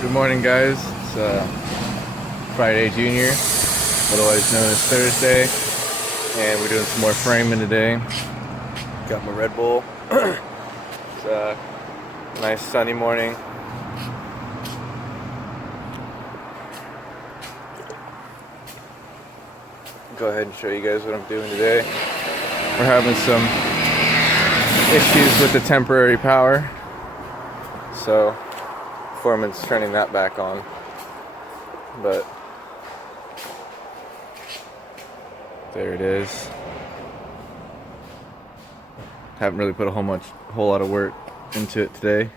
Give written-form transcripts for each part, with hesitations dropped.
Good morning, guys. It's Friday Junior, otherwise known as Thursday, and we're doing some more framing today. Got my Red Bull. It's a nice sunny morning. Go ahead and show you guys what I'm doing today. We're having some issues with the temporary power, so Foreman's turning that back on, but there it is. Haven't really put a whole lot of work into it today.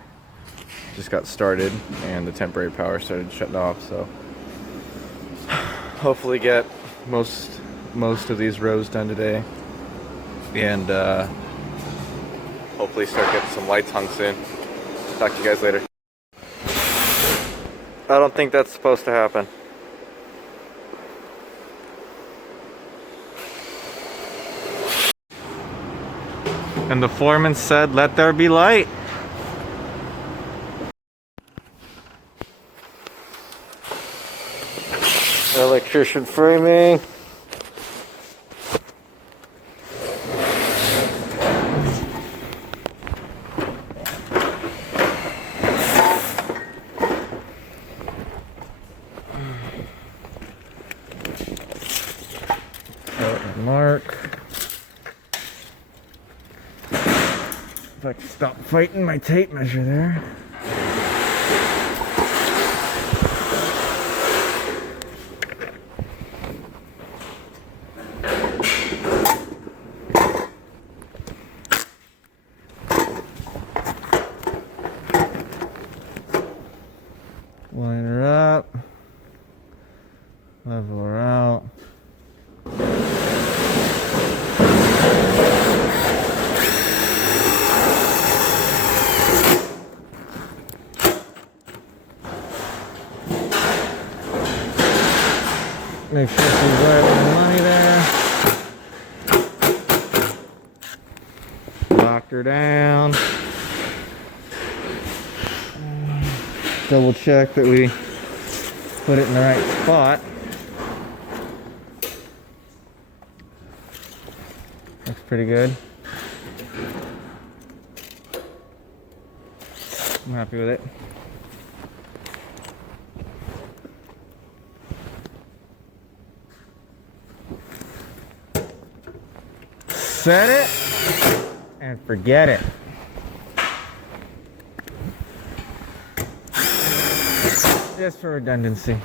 Just got started and the temporary power started shutting off, so hopefully get most of these rows done today, and hopefully start getting some lights hung soon. Talk to you guys later. I don't think that's supposed to happen. And the foreman said, "Let there be light." Electrician framing. Mark. If I can stop fighting my tape measure there. Line her up. Level her out. Make sure she's right on the money there. Lock her down. Double check that we put it in the right spot. Looks pretty good. I'm happy with it. Set it and forget it. Just for redundancy.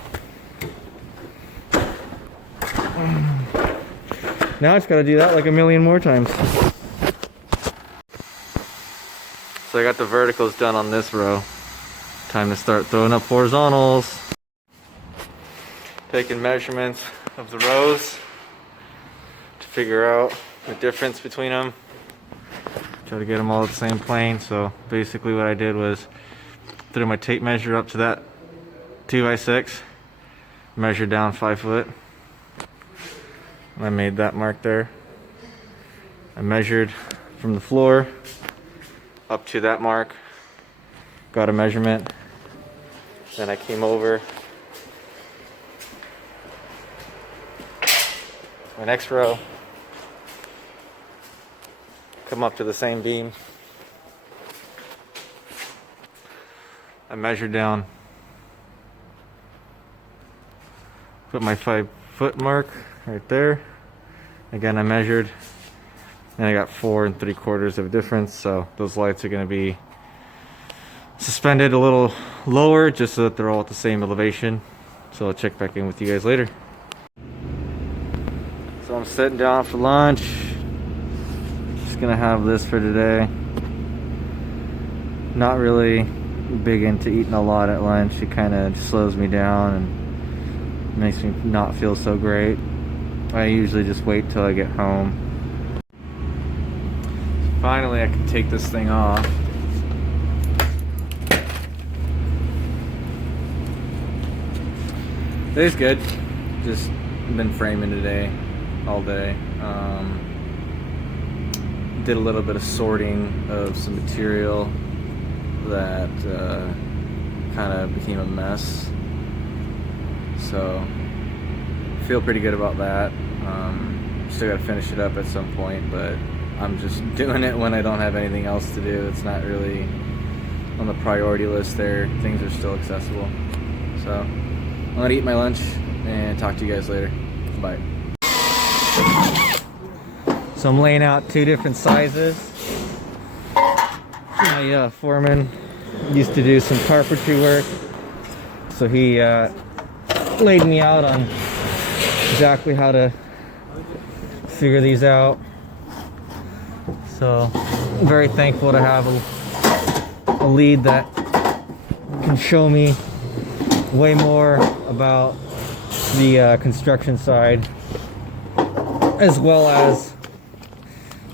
Now I just gotta do that like a million more times. So I got the verticals done on this row. Time to start throwing up horizontals. Taking measurements of the rows to figure out the difference between them. Try to get them all at the same plane. So basically what I did was threw my tape measure up to that 2x6, measured down 5 foot. I made that mark there. I measured from the floor up to that mark, got a measurement. Then I came over my next row, come up to the same beam. I measured down, put my 5 foot mark right there. Again, I measured, and I got 4 3/4 of a difference. So those lights are going to be suspended a little lower just so that they're all at the same elevation. So I'll check back in with you guys later. So I'm sitting down for lunch. Just gonna have this for today. Not really big into eating a lot at lunch. It kind of slows me down and makes me not feel so great. I usually just wait till I get home. So finally I can take this thing off. Today's good. Just been framing today, all day. Did a little bit of sorting of some material that kind of became a mess. So feel pretty good about that. Still got to finish it up at some point, but I'm just doing it when I don't have anything else to do. It's not really on the priority list there. Things are still accessible. So I'm gonna eat my lunch and talk to you guys later. Bye. So I'm laying out 2 different sizes. My foreman used to do some carpentry work, so he laid me out on exactly how to figure these out. So I'm very thankful to have a lead that can show me way more about the construction side, as well as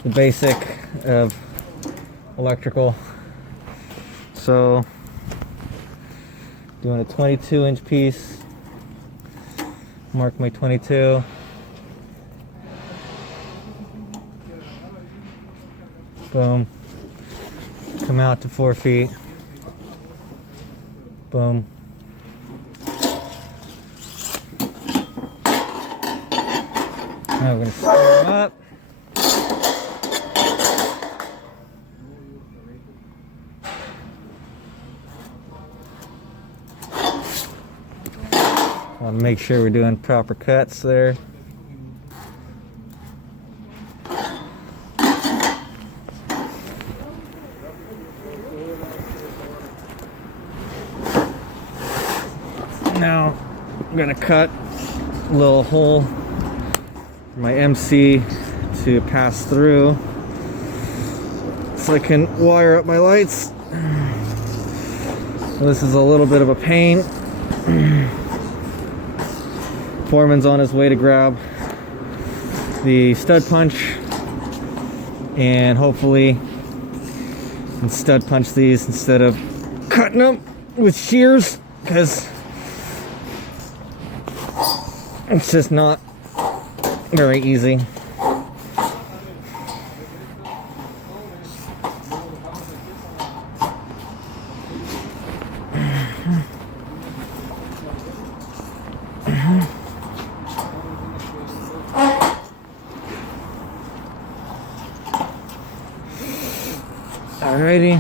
the basic of electrical. So doing a 22-inch piece. Mark my 22. Boom. Come out to 4 feet. Boom. Now we're going to square them up. Want to make sure we're doing proper cuts there. Now I'm gonna cut a little hole for my MC to pass through so I can wire up my lights. So this is a little bit of a pain. Foreman's on his way to grab the stud punch, and hopefully can stud punch these instead of cutting them with shears, because it's just not very easy. Alrighty,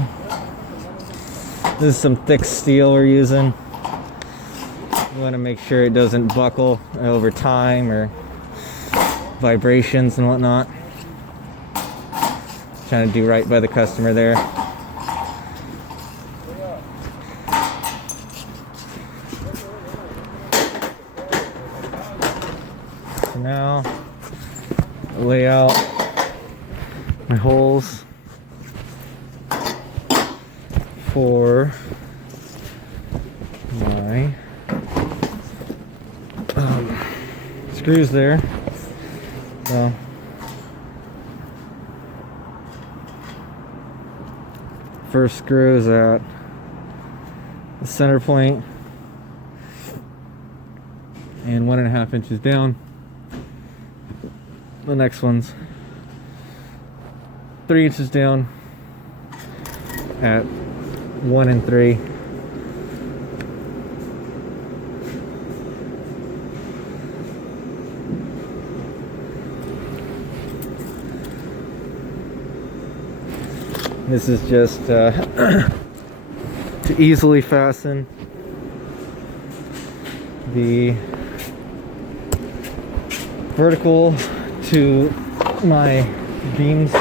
this is some thick steel we're using. You want to make sure it doesn't buckle over time or vibrations and whatnot. Trying to do right by the customer there. So now I lay out my holes for my screws there. So first screw is at the center point and 1.5 inches down. The next one's 3 inches down at 1 3. This is just to easily fasten the vertical to my beams.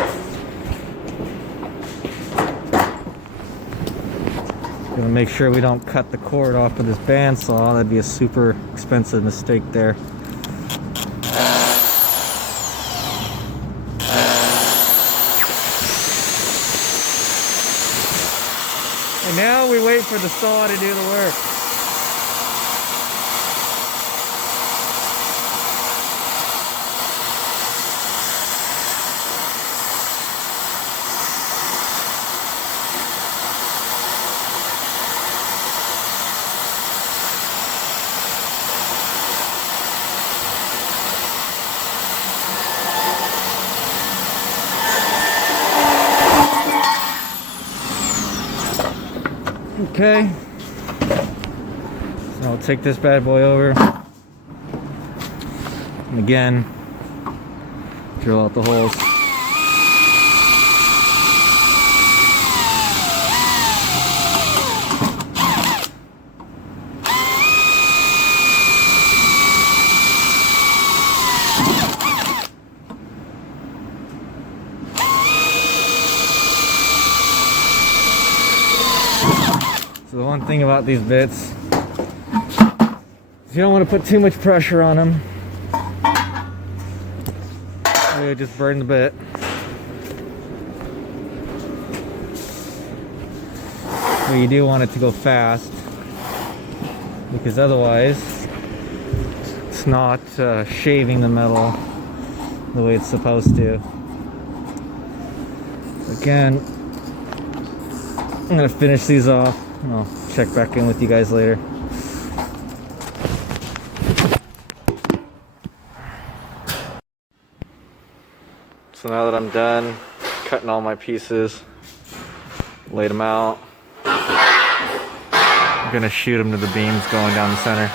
Gonna make sure we don't cut the cord off with this bandsaw. That'd be a super expensive mistake there. And now we wait for the saw to do the work. Okay, So I'll take this bad boy over. And again, drill out the holes. So the one thing about these bits is you don't want to put too much pressure on them. You just burn the bit. But you do want it to go fast, because otherwise it's not shaving the metal the way it's supposed to. Again, I'm gonna finish these off. I'll check back in with you guys later. So now that I'm done cutting all my pieces, laid them out, I'm gonna shoot them to the beams going down the center.